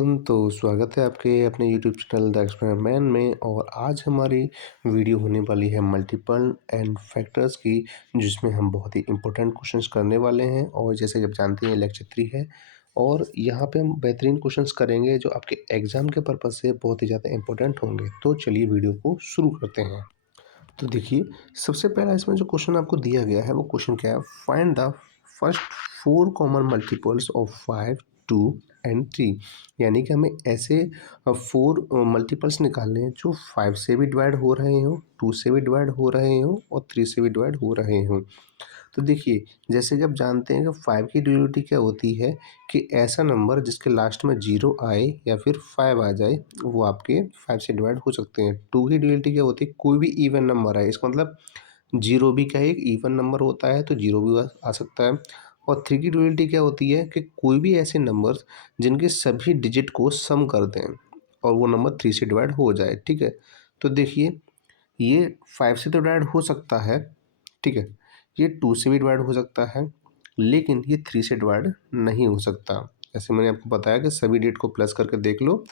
तो स्वागत है आपके अपने यूट्यूब चैनल द एक्सपेरिमेंट में। और आज हमारी वीडियो होने वाली है मल्टीपल एंड फैक्टर्स की, जिसमें हम बहुत ही इंपॉर्टेंट क्वेश्चंस करने वाले हैं। और जैसे कि आप जानते हैं लेक्चर 3 है और यहाँ पे हम बेहतरीन क्वेश्चंस करेंगे जो आपके एग्जाम के पर्पज़ से बहुत ही ज़्यादा इंपॉर्टेंट होंगे। तो चलिए वीडियो को शुरू करते हैं। तो देखिए, सबसे पहला इसमें जो क्वेश्चन आपको दिया गया है वो क्वेश्चन क्या है, find the first 4 common multiples of 5, 2 and 3। यानी कि हमें ऐसे 4 मल्टीपल्स निकालने हैं जो 5 से भी डिवाइड हो रहे हो, 2 से भी डिवाइड हो रहे हो और 3 से भी डिवाइड हो रहे हो। तो देखिए, जैसे कि आप जानते हैं कि 5 की ड्यूरेबिलिटी क्या होती है कि ऐसा नंबर जिसके लास्ट में 0 आए या फिर 5 आ जाए वो आपके 5 से डिवाइड हो सकते हैं। 2 की ड्यूरेबिलिटी क्या होती है, कोई भी इवन नंबर आए, इसका मतलब 0 भी क्या है, एक इवन नंबर होता है तो 0 भी आ सकता है। और 3 की ड्यूरेबिलिटी क्या होती है कि कोई भी ऐसे नंबर्स जिनके सभी डिजिट को सम कर दें और वो नंबर 3 से डिवाइड हो जाए। ठीक है, तो देखिए ये 5 से तो डिवाइड हो सकता है, ठीक है, ये 2 से भी डिवाइड हो सकता है, लेकिन ये 3 से डिवाइड नहीं हो सकता। जैसे मैंने आपको बताया कि सभी डिजिट को प्लस करके देख लो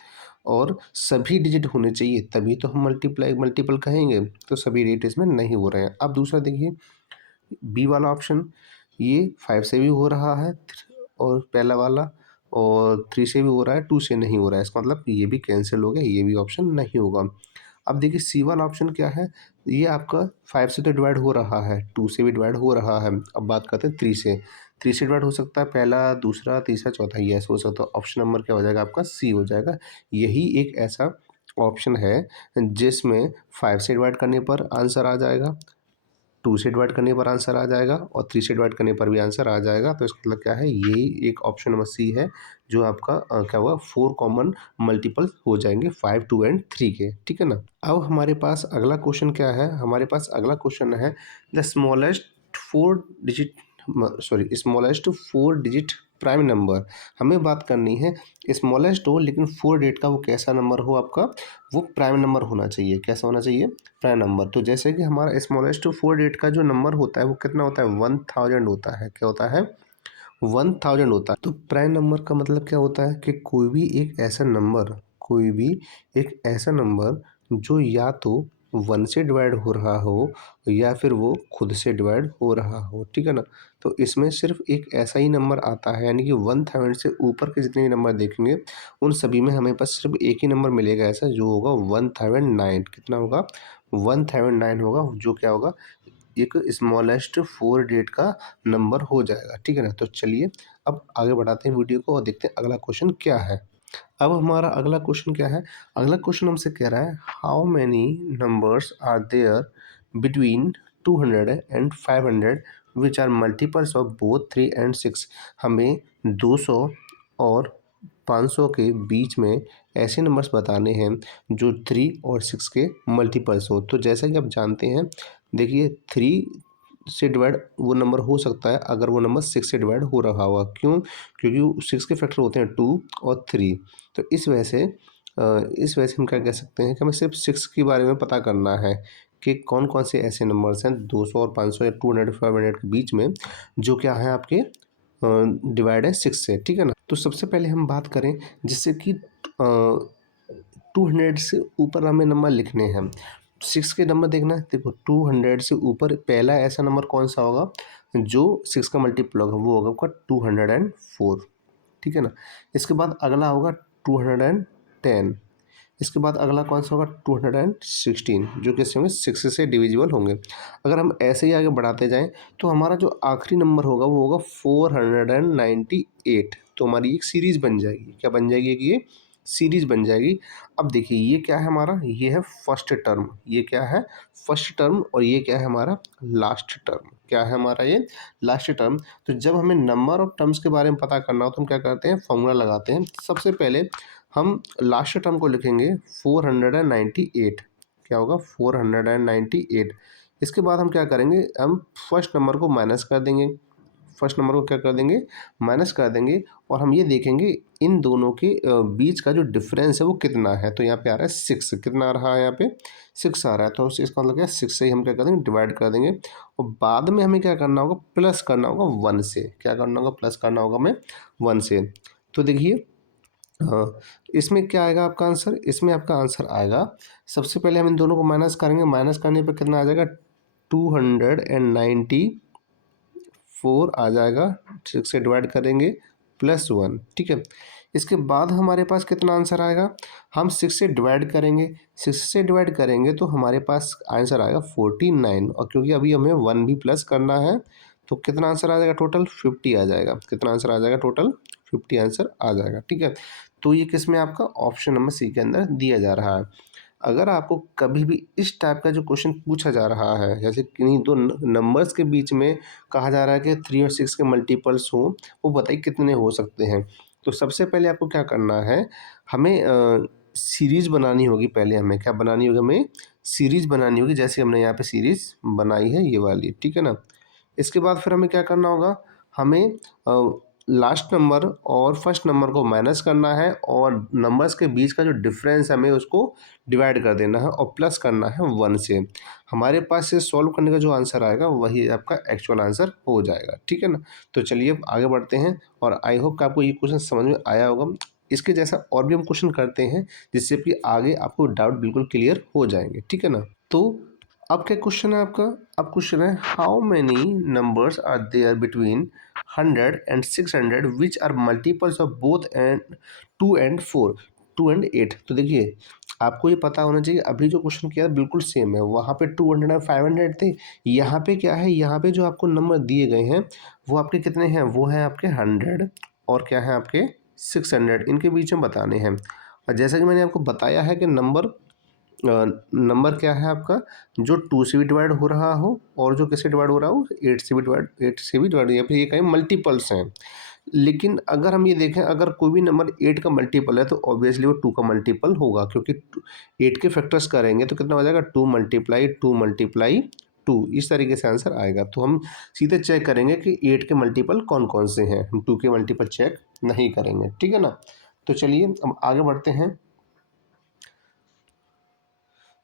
और सभी डिजिट होने चाहिए तभी तो हम मल्टीपल कहेंगे, तो सभी डिजिट इसमें नहीं हो रहे हैं। अब दूसरा देखिए, बी वाला ऑप्शन, ये 5 से भी हो रहा है और पहला वाला, और 3 से भी हो रहा है, 2 से नहीं हो रहा है, इसका मतलब ये भी कैंसिल हो गया, ये भी ऑप्शन नहीं होगा। अब देखिए सी वाला ऑप्शन क्या है, ये आपका 5 से तो डिवाइड हो रहा है, 2 से भी डिवाइड हो रहा है। अब बात करते हैं 3 से। 3 से डिवाइड हो सकता है पहला, दूसरा, तीसरा, चौथा, ये ऐसे हो सकता है। ऑप्शन नंबर क्या हो जाएगा आपका, सी हो जाएगा। यही एक ऐसा ऑप्शन है जिसमें 5 से डिवाइड करने पर आंसर आ जाएगा, 2 से डिवाइड करने पर आंसर आ जाएगा और 3 से डिवाइड करने पर भी आंसर आ जाएगा। तो इसका मतलब क्या है, यही एक ऑप्शन नंबर सी है जो आपका क्या हुआ, 4 कॉमन मल्टीपल हो जाएंगे 5, 2 एंड 3 के। ठीक है ना। अब हमारे पास अगला क्वेश्चन क्या है, हमारे पास अगला क्वेश्चन है the smallest 4 digit prime number. हमें बात करनी है स्मॉलेस्ट हो लेकिन 4 डिजिट का वो कैसा नंबर हो आपका, वो प्राइम नंबर होना चाहिए। कैसा होना चाहिए, प्राइम नंबर। तो जैसे कि हमारा स्मॉलेस्ट 4 डिजिट का जो नंबर होता है वो कितना होता है, 1000 होता है। क्या होता है, 1000 होता है। तो प्राइम नंबर का मतलब क्या होता है कि कोई भी एक ऐसा नंबर जो या तो 1 से डिवाइड हो रहा हो या फिर वो खुद से डिवाइड हो रहा हो। ठीक है ना। तो इसमें सिर्फ एक ऐसा ही नंबर आता है, यानी कि 1000 से ऊपर के जितने भी नंबर देखेंगे उन सभी में हमें पास सिर्फ एक ही नंबर मिलेगा ऐसा, जो होगा 1009। कितना होगा, 1009 होगा, जो क्या होगा, एक स्मॉलेस्ट 4 डिजिट का नंबर हो जाएगा। ठीक है ना। तो चलिए अब आगे बढ़ाते हैं वीडियो को और देखते हैं अगला क्वेश्चन क्या है। अब हमारा अगला क्वेश्चन क्या है, अगला क्वेश्चन हमसे कह रहा है how many numbers are there between 200 and 500 which are multiples of both 3 and 6। हमें 200 और 500 के बीच में ऐसे नंबर्स बताने हैं जो 3 और 6 के मल्टीपल्स हो। तो जैसा कि आप जानते हैं, देखिए 3 से डिवाइड वो नंबर हो सकता है अगर वो नंबर 6 से डिवाइड हो रहा होगा। क्यों, क्योंकि 6 के फैक्टर होते हैं 2 और 3। तो इस वजह से हम क्या कह सकते हैं कि हमें सिर्फ 6 के बारे में पता करना है कि कौन कौन से ऐसे नंबर्स हैं 200 और 500 या 200 500 के बीच में जो क्या है आपके डिवाइड है 6 से। ठीक है ना। तो सबसे पहले हम बात करें जिससे कि 200 से ऊपर हमें नंबर लिखने हैं। 6 के नंबर देखना है, देखो 200 से ऊपर पहला ऐसा नंबर कौन सा होगा जो 6 का मल्टीपल होगा, वो होगा आपका 204। ठीक है ना। इसके बाद अगला होगा 210। इसके बाद अगला कौन सा होगा 216, जो कि इसमें 6 से डिविजिबल होंगे। अगर हम ऐसे ही आगे बढ़ाते जाएं तो हमारा जो आखिरी नंबर होगा वो होगा 498। तो हमारी एक सीरीज़ बन जाएगी। क्या बन जाएगी, कि ये सीरीज़ बन जाएगी। अब देखिए ये क्या है हमारा, ये है फर्स्ट टर्म, ये क्या है फर्स्ट टर्म, और ये क्या है हमारा लास्ट टर्म। क्या है हमारा ये लास्ट टर्म। तो जब हमें नंबर ऑफ टर्म्स के बारे में पता करना हो तो हम क्या करते हैं, फॉर्मूला लगाते हैं। सबसे पहले हम लास्ट टर्म को लिखेंगे 498। क्या होगा, 498। इसके बाद हम क्या करेंगे, हम फर्स्ट नंबर को माइनस कर देंगे। फर्स्ट नंबर को क्या कर देंगे, माइनस कर देंगे, और हम ये देखेंगे इन दोनों के बीच का जो डिफरेंस है वो कितना है। तो यहाँ पे आ रहा है 6। कितना आ रहा है यहाँ पे, 6 आ रहा है। तो इसका मतलब क्या है, 6 से ही हम क्या कर देंगे, डिवाइड कर देंगे। और बाद में हमें क्या करना होगा, प्लस करना होगा 1 से। क्या करना होगा, प्लस करना होगा हमें 1 से। तो देखिए हाँ, इसमें क्या आएगा आपका आंसर? इसमें आपका आंसर आएगा, सबसे पहले हम इन दोनों को माइनस करेंगे, माइनस करने पे कितना आ जाएगा? 294 आ जाएगा, 6 से डिवाइड करेंगे +1, ठीक है। इसके बाद हमारे पास कितना आंसर आएगा? हम 6 से डिवाइड करेंगे, 6 से डिवाइड करेंगे तो हमारे पास आंसर आएगा 49, और क्योंकि अभी हमें 1 भी प्लस करना है तो कितना आंसर आ जाएगा टोटल? 50 आ जाएगा। कितना आंसर आ जाएगा टोटल? 50 आंसर आ जाएगा, ठीक है। तो ये किस में आपका ऑप्शन नंबर सी के अंदर दिया जा रहा है। अगर आपको कभी भी इस टाइप का जो क्वेश्चन पूछा जा रहा है, जैसे किन्हीं दो नंबर्स के बीच में कहा जा रहा है कि 3 और 6 के मल्टीपल्स हो, वो बताइए कितने हो सकते हैं। तो सबसे पहले आपको क्या करना है, हमें सीरीज़ बनानी होगी। पहले हमें क्या बनानी होगी? हमें सीरीज़ बनानी होगी, जैसे हमने यहाँ पे सीरीज़ बनाई है ये वाली, ठीक है ना। इसके बाद फिर हमें क्या करना होगा? हमें लास्ट नंबर और फर्स्ट नंबर को माइनस करना है, और नंबर्स के बीच का जो डिफरेंस है हमें उसको डिवाइड कर देना है और प्लस करना है 1 से। हमारे पास से सॉल्व करने का जो आंसर आएगा वही आपका एक्चुअल आंसर हो जाएगा, ठीक है ना। तो चलिए अब आगे बढ़ते हैं, और आई होप कि आपको ये क्वेश्चन समझ में आया होगा। इसके जैसा और भी हम क्वेश्चन करते हैं, जिससे कि आगे आपको डाउट बिल्कुल क्लियर हो जाएंगे, ठीक है ना। तो अब क्या क्वेश्चन है आपका? अब क्वेश्चन है, how many numbers are there between 100 and 600 which are multiples of both and 2 and 4, 2 and 8। तो देखिए, आपको ये पता होना चाहिए, अभी जो क्वेश्चन किया बिल्कुल सेम है। वहाँ पे 200 और 500 थे, यहाँ पे क्या है? यहाँ पे जो आपको नंबर दिए गए हैं वो आपके कितने हैं? वो हैं आपके 100, और क्या है आपके 600, इनके बीच में बताने हैं। और जैसा कि मैंने आपको बताया है कि नंबर क्या है आपका? जो 2 से भी डिवाइड हो रहा हो, और जो किससे डिवाइड हो रहा हो? 8 से भी डिवाइड, या फिर ये कहीं मल्टीपल्स हैं। लेकिन अगर हम ये देखें, अगर कोई भी नंबर 8 का मल्टीपल है तो ऑब्वियसली वो 2 का मल्टीपल होगा, क्योंकि 8 के फैक्टर्स करेंगे तो कितना हो जाएगा? 2 मल्टीप्लाई 2 मल्टीप्लाई 2, इस तरीके से आंसर आएगा। तो हम सीधे चेक करेंगे कि 8 के मल्टीपल कौन कौन से हैं, हम 2 के मल्टीपल चेक नहीं करेंगे, ठीक है ना। तो चलिए अब आगे बढ़ते हैं।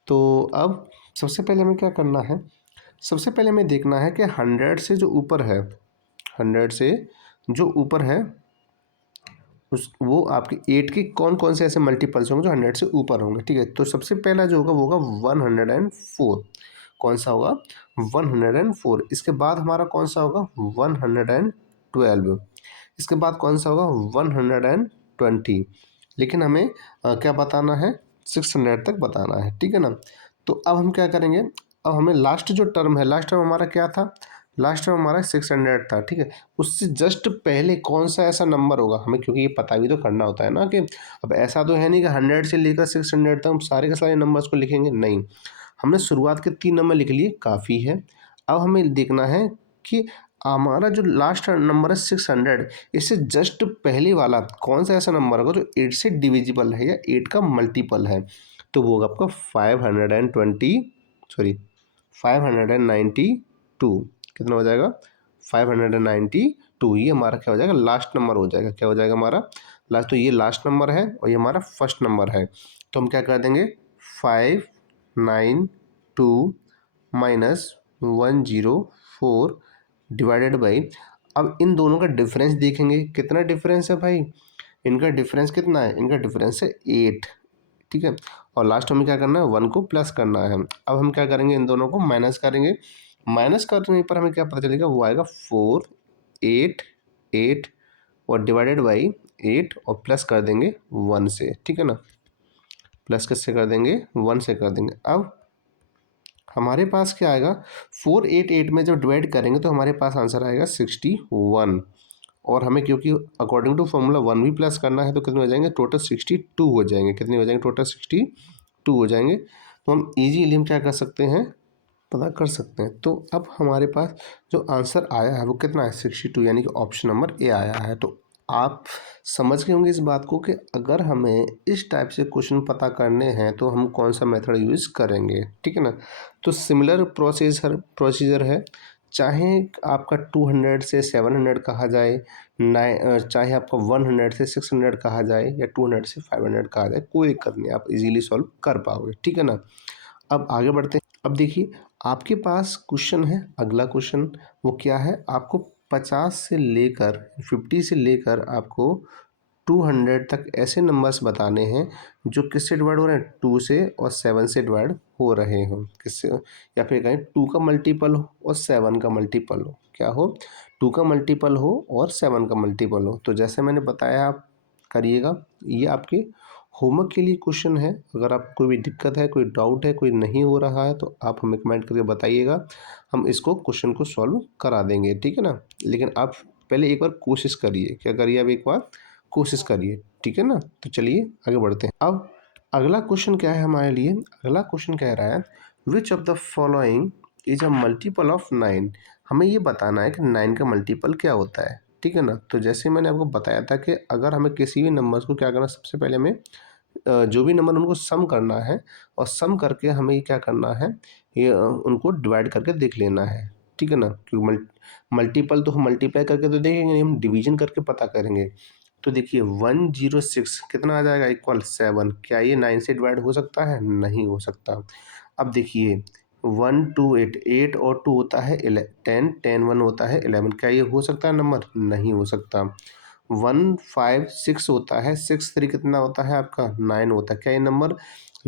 तो अब सबसे पहले हमें क्या करना है? सबसे पहले हमें देखना है कि 100 से जो ऊपर है, 100 से जो ऊपर है उस वो आपके 8 के कौन कौन से ऐसे मल्टीपल्स होंगे जो 100 से ऊपर होंगे, ठीक है। तो सबसे पहला जो होगा वो होगा 104। कौन सा होगा? 104। इसके बाद हमारा कौन सा होगा? 112। इसके बाद कौन सा होगा? 120। लेकिन हमें क्या बताना है? 600 तक बताना है, ठीक है ना। तो अब हम क्या करेंगे? अब हमें लास्ट जो टर्म है, लास्ट टर्म हमारा क्या था? लास्ट टर्म हमारा 600 था, ठीक है। उससे जस्ट पहले कौन सा ऐसा नंबर होगा हमें, क्योंकि ये पता भी तो करना होता है ना, कि अब ऐसा तो है नहीं कि 100 से लेकर 600 तक हम सारे के सारे नंबर्स को लिखेंगे, नहीं। हमने शुरुआत के 3 नंबर लिख लिए, काफ़ी है। अब हमें देखना है कि हमारा जो लास्ट नंबर है 600, इससे जस्ट पहले वाला कौन सा ऐसा नंबर होगा जो 8 से डिविजिबल है या 8 का मल्टीपल है। तो वो होगा आपका 592। कितना हो जाएगा? 592। ये हमारा क्या हो जाएगा? लास्ट नंबर हो जाएगा। क्या हो जाएगा हमारा? लास्ट। तो ये लास्ट नंबर है और ये हमारा फर्स्ट नंबर है। तो हम क्या कर देंगे? 592 -104 डिवाइडेड बाई, अब इन दोनों का डिफरेंस देखेंगे, कितना डिफरेंस है भाई? इनका डिफरेंस कितना है? इनका डिफरेंस है 8, ठीक है। और लास्ट में क्या करना है? 1 को प्लस करना है। अब हम क्या करेंगे? इन दोनों को माइनस करेंगे। माइनस करने पर हमें क्या पता चलेगा? वो आएगा 4, 8, 8, और डिवाइडेड बाई 8, और प्लस कर देंगे 1 से, ठीक है ना। प्लस किससे कर देंगे? 1 से कर देंगे। अब हमारे पास क्या आएगा? 488 में जब डिवाइड करेंगे तो हमारे पास आंसर आएगा 61, और हमें क्योंकि अकॉर्डिंग टू फॉर्मूला 1 भी प्लस करना है तो कितने हो जाएंगे? टोटल 62 हो जाएंगे। कितने हो जाएंगे? टोटल 62 हो जाएंगे। तो हम इजीली हम क्या कर सकते हैं? पता कर सकते हैं। तो अब हमारे पास जो आंसर आया है वो कितना है? 62, यानी कि ऑप्शन नंबर ए आया है। तो आप समझ गए होंगे इस बात को कि अगर हमें इस टाइप से क्वेश्चन पता करने हैं तो हम कौन सा मेथड यूज़ करेंगे, ठीक है ना। तो सिमिलर प्रोसीजर है, चाहे आपका 200 से 700 कहा जाए, चाहे आपका 100 से 600 कहा जाए, या 200 से 500 कहा जाए, कोई दिक्कत नहीं, आप इजीली सॉल्व कर पाओगे, ठीक है ना। अब आगे बढ़ते हैं। अब देखिए, आपके पास क्वेश्चन है, अगला क्वेश्चन वो क्या है? आपको 50 से लेकर 50 से लेकर आपको 200 तक ऐसे नंबर्स बताने हैं जो किससे डिवाइड हो रहे हैं, 2 से और 7 से डिवाइड हो रहे हो, किससे, या फिर कहें 2 का मल्टीपल हो और 7 का मल्टीपल हो, क्या हो, 2 का मल्टीपल हो और 7 का मल्टीपल हो। तो जैसे मैंने बताया आप करिएगा। ये आपके होमवर्क के लिए क्वेश्चन है। अगर आपको कोई भी दिक्कत है, कोई डाउट है, कोई नहीं हो रहा है, तो आप हमें कमेंट करके बताइएगा, हम इसको क्वेश्चन को सॉल्व करा देंगे, ठीक है ना। लेकिन आप पहले एक बार कोशिश करिए, क्या करिए, अब एक बार कोशिश करिए, ठीक है ना। तो चलिए आगे बढ़ते हैं। अब अगला क्वेश्चन क्या है हमारे लिए, अगला क्वेश्चन कह रहा है which of the following is a multiple of 9। हमें ये बताना है कि 9 का मल्टीपल क्या होता है, ठीक है ना। तो जैसे मैंने आपको बताया था कि अगर हमें किसी भी नंबर्स को क्या करना, सबसे पहले हमें जो भी नंबर उनको सम करना है, और सम करके हमें ये क्या करना है, ये उनको डिवाइड करके देख लेना है, ठीक है ना। क्योंकि मल्टीपल तो हम मल्टीप्लाई करके तो देखेंगे नहीं, हम डिवीजन करके पता करेंगे। तो देखिए 106 कितना आ जाएगा, इक्वल 7। क्या ये 9 से डिवाइड हो सकता है, नहीं हो सकता। अब देखिए 1 2 8, 8 और 2 होता है 10, 10 1 होता है 11। क्या ये हो सकता है नंबर, नहीं हो सकता। 1 5 6 होता है, 6 3 कितना होता है आपका, 9 होता है। क्या ये नंबर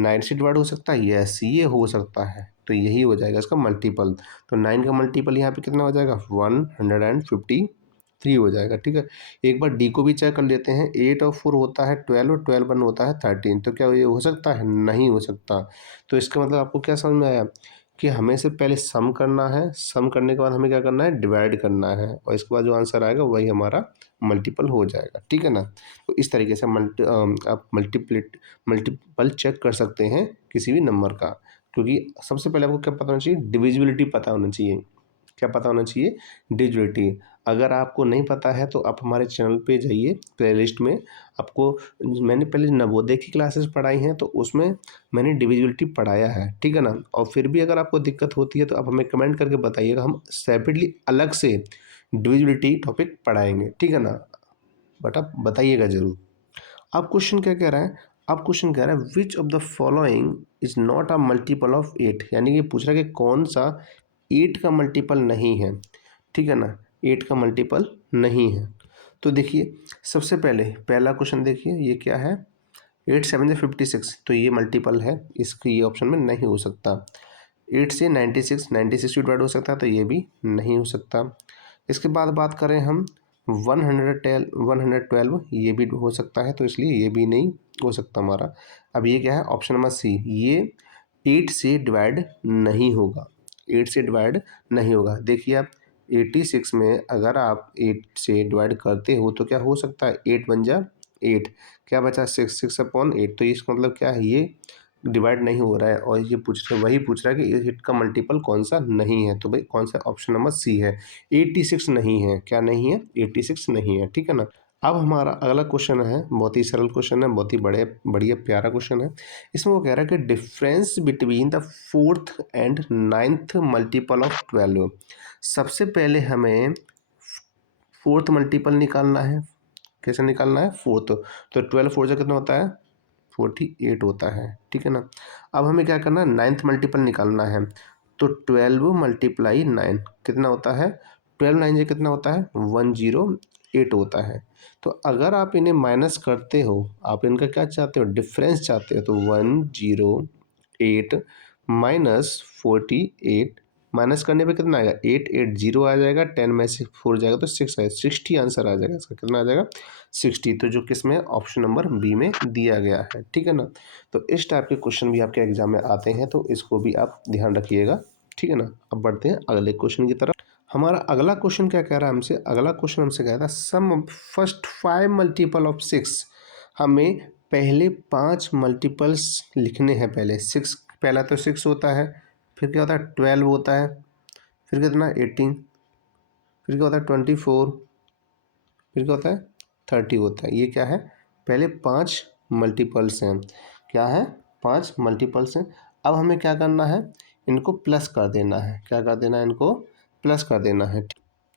9 से डिवाइड हो सकता है, यस ये हो सकता है। तो यही हो जाएगा इसका मल्टीपल। तो 9 का मल्टीपल यहाँ पे कितना हो जाएगा, 153 हो जाएगा, ठीक है। एक बार डी को भी चेक कर लेते हैं। 8 और 4 होता है 12 और 12 1 होता है 13। तो क्या ये हो सकता है, नहीं हो सकता। तो इसका मतलब आपको क्या समझ में आया कि हमें से पहले सम करना है, सम करने के बाद हमें क्या करना है, डिवाइड करना है, और इसके बाद जो आंसर आएगा वही हमारा मल्टीपल हो जाएगा, ठीक है ना। तो इस तरीके से आप मल्टीपल चेक कर सकते हैं किसी भी नंबर का। क्योंकि सबसे पहले आपको क्या पता होना चाहिए, डिविजिबिलिटी पता होना चाहिए। क्या पता होना चाहिए, डिविजिबिलिटी। अगर आपको नहीं पता है तो आप हमारे चैनल पे जाइए, प्लेलिस्ट में आपको, मैंने पहले नवोदय की क्लासेस पढ़ाई हैं तो उसमें मैंने डिविजिबिलिटी पढ़ाया है, ठीक है ना। और फिर भी अगर आपको दिक्कत होती है तो आप हमें कमेंट करके बताइएगा, हम सेपरेटली अलग से डिविजिबिलिटी टॉपिक पढ़ाएंगे, ठीक है ना। बट आप बताइएगा ज़रूर। अब क्वेश्चन क्या कह रहा है, अब क्वेश्चन कह रहा है which of the following is not a multiple of 8। यानी कि पूछ रहा है कि कौन सा 8 का मल्टीपल नहीं है, ठीक है ना, 8 का मल्टीपल नहीं है। तो देखिए सबसे पहले पहला क्वेश्चन देखिए, ये क्या है, 8 7 से 56, तो ये मल्टीपल है, इसके ये ऑप्शन में नहीं हो सकता। 8 से 96, 96 भी डिवाइड हो सकता है, तो ये भी नहीं हो सकता। इसके बाद बात करें हम 112, ये भी हो सकता है, तो इसलिए ये भी नहीं हो सकता हमारा। अब ये क्या है, ऑप्शन नंबर सी, ये 8 से डिवाइड नहीं होगा, 8 से डिवाइड नहीं होगा। देखिए आप 86 में अगर आप 8 से डिवाइड करते हो तो क्या हो सकता है, 8 बन जा 8, क्या बचा 6, 6/8। तो इसका मतलब क्या है, ये डिवाइड नहीं हो रहा है, और ये वही पूछ रहा है कि हिट का मल्टीपल कौन सा नहीं है। तो भाई कौन सा, ऑप्शन नंबर सी है, 86 नहीं है। क्या नहीं है, 86 नहीं है, ठीक है ना। अब हमारा अगला क्वेश्चन है, बहुत ही सरल क्वेश्चन है, बहुत ही बढ़िया प्यारा क्वेश्चन है। इसमें वो कह रहा है कि difference between the 4th and 9th multiple of 12। सबसे पहले हमें 4th मल्टीपल निकालना है। कैसे निकालना है, 4th। तो 12 4 से कितना होता है, 48 होता है, ठीक है ना। अब हमें क्या करना है, 9th मल्टीपल निकालना है। तो 12 मल्टीप्लाई 9 कितना होता है, 12 9 से कितना होता है, 108 होता है। तो अगर आप इन्हें माइनस करते हो, आप इनका क्या चाहते हो, डिफरेंस चाहते हो, तो 108 माइनस 48, माइनस करने पे कितना आएगा, 880 आ जाएगा, 10 में से 4 जाएगा तो 6 आएगा, 60 आंसर आ जाएगा इसका। कितना आ जाएगा, 60। तो जो किस में, ऑप्शन नंबर बी में दिया गया है, ठीक है ना। तो इस टाइप के क्वेश्चन भी आपके एग्जाम में आते हैं, तो इसको भी आप ध्यान रखिएगा, ठीक है ना। अब बढ़ते हैं अगले क्वेश्चन की तरफ। हमारा अगला क्वेश्चन क्या कह रहा है हमसे, अगला क्वेश्चन हमसे कह रहा है सम फर्स्ट 5 मल्टीपल ऑफ 6। हमें पहले 5 मल्टीपल्स लिखने हैं। पहले 6, पहला तो 6 होता है, फिर क्या होता है 12 होता है, फिर कितना 18, फिर क्या होता है 24, फिर क्या होता है 30 होता है। ये क्या है, पहले 5 मल्टीपल्स हैं। क्या है, 5 मल्टीपल्स हैं। अब हमें क्या करना है, इनको प्लस कर देना है। क्या कर देना है, इनको प्लस कर देना है।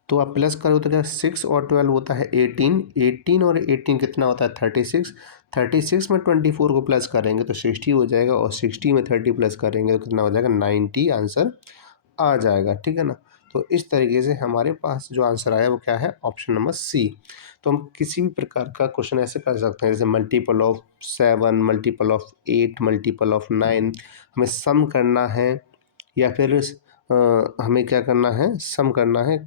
तो आप प्लस करो तो क्या, 6 और 12 होता है 18, 18 और 18 कितना होता है 36, 36 में 24 को प्लस करेंगे तो 60 हो जाएगा, और 60 में 30 प्लस करेंगे तो कितना हो जाएगा 90 आंसर आ जाएगा, ठीक है ना। तो इस तरीके से हमारे पास जो आंसर आया वो क्या है, ऑप्शन नंबर सी। तो हम किसी भी प्रकार का क्वेश्चन ऐसे कर सकते हैं, जैसे multiple of 7, multiple of 8, multiple of 9, हमें सम करना है या फिर हमें क्या करना है, सम करना है।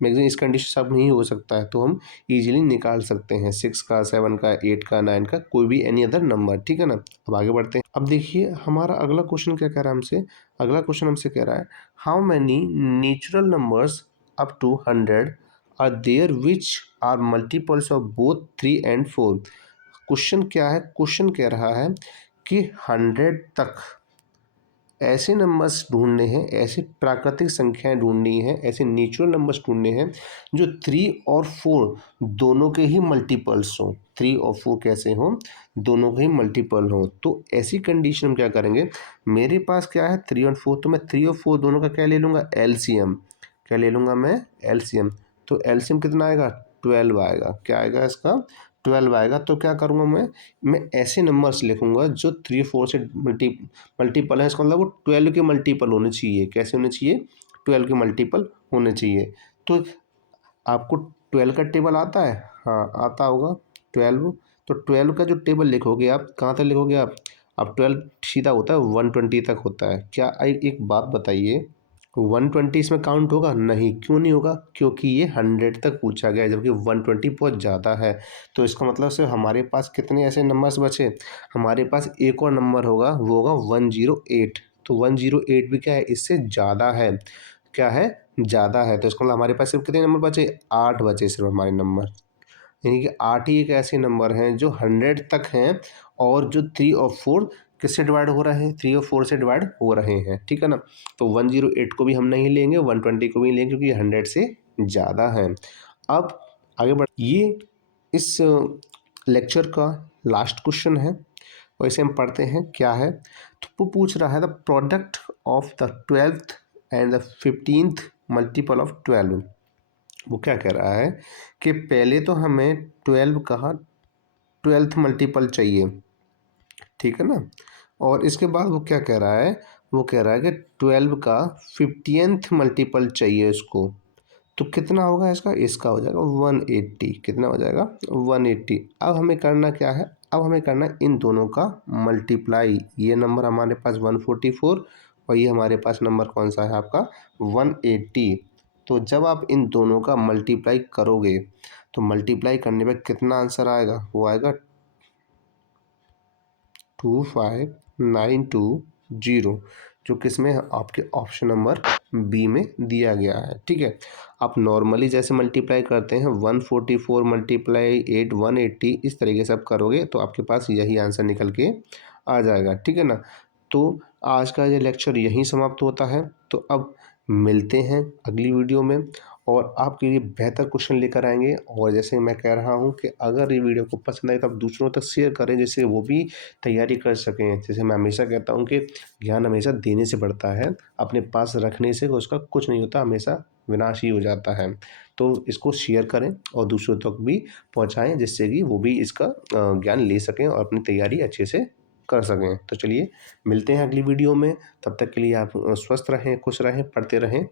मैक्सिमम इस कंडीशन सब नहीं हो सकता है तो हम इजीली निकाल सकते हैं 6 का, 7 का, 8 का, 9 का, कोई भी एनी अदर नंबर, ठीक है ना। अब आगे बढ़ते हैं। अब देखिए हमारा अगला क्वेश्चन क्या कह रहा है हमसे, अगला क्वेश्चन हमसे कह रहा है how many natural numbers up to 100 are there which are multiples of both 3 and 4। Question क्या है, क्वेश्चन कह रहा है कि 100 तक ऐसे नंबर्स ढूंढने हैं, ऐसी प्राकृतिक संख्याएं ढूंढनी है, ऐसे नेचुरल नंबर्स ढूंढने हैं जो 3 और 4 दोनों के ही मल्टीपल्स हों। 3 और 4 कैसे हों, दोनों के ही मल्टीपल हों। तो ऐसी कंडीशन हम क्या करेंगे, मेरे पास क्या है 3 और 4, तो मैं 3 और 4 दोनों का क्या ले लूँगा, एलसीएम। क्या ले लूँगा मैं, एलसीएम। तो एलसीएम कितना आएगा, 12 आएगा। क्या आएगा इसका, 12 आएगा। तो क्या करूँगा मैं ऐसे नंबर्स लिखूँगा जो 3 4 से मल्टीपल है, इसका मतलब वो 12 के मल्टीपल होने चाहिए। कैसे होने चाहिए, 12 के मल्टीपल होने चाहिए। तो आपको 12 का टेबल आता है, हाँ आता होगा 12। तो 12 का जो टेबल लिखोगे आप, कहाँ तक लिखोगे आप 12 सीधा होता है 120 तक होता है। क्या एक बात बताइए, 120 इसमें काउंट होगा, नहीं, क्यों नहीं होगा, क्योंकि ये 100 तक पूछा गया है, जबकि 120 बहुत ज़्यादा है। तो इसका मतलब से हमारे पास कितने ऐसे नंबर्स बचे, हमारे पास एक और नंबर होगा, वो होगा 108। तो 108 भी क्या है, इससे ज़्यादा है। क्या है, ज़्यादा है। तो इसका मतलब हमारे पास सिर्फ कितने नंबर बचे, 8 बचे सिर्फ हमारे नंबर। यानी कि 8 ही एक ऐसे नंबर हैं जो 100 तक हैं और जो 3 और 4 किससे डिवाइड हो रहे हैं, 3 और 4 से डिवाइड हो रहे हैं, ठीक है ना। तो 108 को भी हम नहीं लेंगे, 120 को भी लेंगे, क्योंकि 100 से ज़्यादा है। अब आगे बढ़, ये इस लेक्चर का लास्ट क्वेश्चन है और इसे हम पढ़ते हैं। क्या है, तो वो पूछ रहा है the product of the 12th and the 15th multiple of 12। वो क्या कह रहा है कि पहले तो हमें 12 का 12th मल्टीपल चाहिए, ठीक है ना। और इसके बाद वो क्या कह रहा है, वो कह रहा है कि 12 का 50th मल्टीपल चाहिए उसको। तो कितना होगा इसका, इसका हो जाएगा 180। कितना हो जाएगा, 180। अब हमें करना क्या है, अब हमें करना है इन दोनों का मल्टीप्लाई। ये नंबर हमारे पास 144 और ये हमारे पास नंबर कौन सा है आपका, 180। तो जब आप इन दोनों का मल्टीप्लाई करोगे तो मल्टीप्लाई करने पे कितना आंसर आएगा, वो आएगा 25920, जो किसमें आपके ऑप्शन नंबर बी में दिया गया है, ठीक है। आप नॉर्मली जैसे मल्टीप्लाई करते हैं 144 मल्टीप्लाई 8 180, इस तरीके से आप करोगे तो आपके पास यही आंसर निकल के आ जाएगा, ठीक है ना। तो आज का ये लेक्चर यहीं समाप्त होता है। तो अब मिलते हैं अगली वीडियो में और आपके लिए बेहतर क्वेश्चन लेकर आएंगे। और जैसे मैं कह रहा हूँ कि अगर ये वीडियो को पसंद आए तो आप दूसरों तक शेयर करें, जिससे वो भी तैयारी कर सकें। जैसे मैं हमेशा कहता हूँ कि ज्ञान हमेशा देने से बढ़ता है, अपने पास रखने से उसका कुछ नहीं होता, हमेशा विनाश ही हो जाता है। तो इसको शेयर करें और दूसरों तक भी पहुँचाएँ, जिससे कि वो भी इसका ज्ञान ले सकें और अपनी तैयारी अच्छे से कर सकें। तो चलिए मिलते हैं अगली वीडियो में, तब तक के लिए आप स्वस्थ रहें, खुश रहें, पढ़ते रहें।